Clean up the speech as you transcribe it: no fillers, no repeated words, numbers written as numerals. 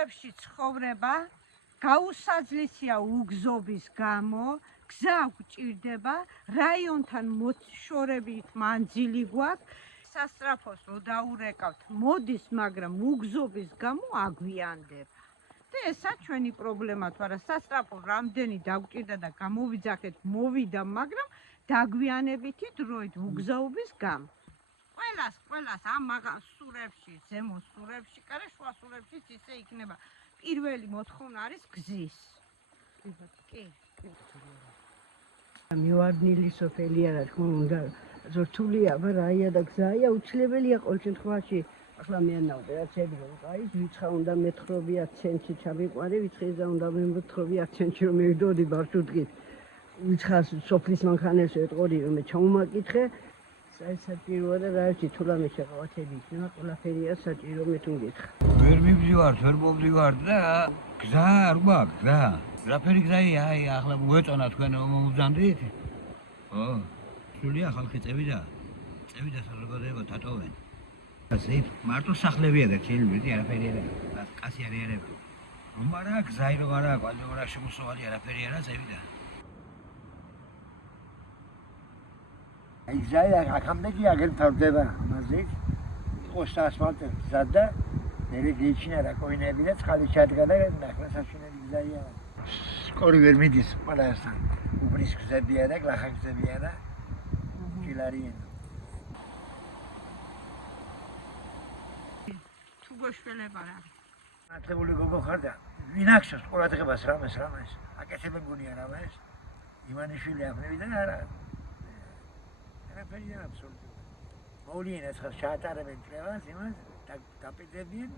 სულებში ცხოვრება გაუსაძლისია უგზობის გამო, გზა გვჭირდება, რაიონთან მოშორებით მანძილი გვაქვს, სასწრაფოს რო დაურეკავთ, მოდის, მაგრამ უგზობის გამო აგვიანდება. და ესა ჩვენი პრობლემა თუ არა, სასწრაფო რამდენი დაგვჭირდა და გამოვიძახეთ, მოვიდა, მაგრამ დაგვიანებითი დროით უგზაობის გამო. ყველას ამ სურებში, ზემო სურებში, კარა შუა სურებშიც ისე იქნება. პირველი მოთხოვნა არის გზის. კი. მივარდნილი სოფელია, რა თქმა უნდა, ზორთულია, რაია და გზაა, უცლებელია ყოველ შემთხვევაში. ახლა მეანავდა რაც ეგრევე, აი, ვიცხა უნდა მეთხრობი 10 ცენტში ჩავიყვარე, ვიცხისა უნდა მეთხრობი 10 ცენტში რომ მივდოდი ბავშვთგით. ვიცხას სოფლის მანქანელს ეტყოდი რომ მე ჩამომაკითხე. საერთოდ და რაიცი თულამე შეყავათები იქნება, ყველაფერია საჭირო მე თუ მგითხა. ვერ მივდივართ, ვერ მოვდივართ და გზა არ გვაქვს, გზა. რაფერი გზაა, აი, ახლა მოეწონა თქვენ მომბრძანდით? ო, სულია ხალხი წევიდა საზოგადოება დატოვენ. ასე მარტო სახლებია და ჩელბეთი არაფერი არა, კასი არ ერება. რომ არა გზა რომ არა, ყველგან რა შემოსავალი არაფერი არა წევიდა. Izaya akamdaki agır tavdeva amazık. Koşta asfalt zada. Nereye geçinerek oynayabilir. Kalışat kadar nakla saçına izaya. Skoru vermediyiz palastan. Ubris güzel bir yere, lahak güzel bir yere. Kilariyen. Tu goşvele bara. Atlı bulu gogo karda. Vinaksız. Oradığı basramas. Akeseben bunu yaramayız. İmanişvili yapını bir de ara. Ferien absolut. Moulin, het gaat daar met trevas, iemand, dat is het bien.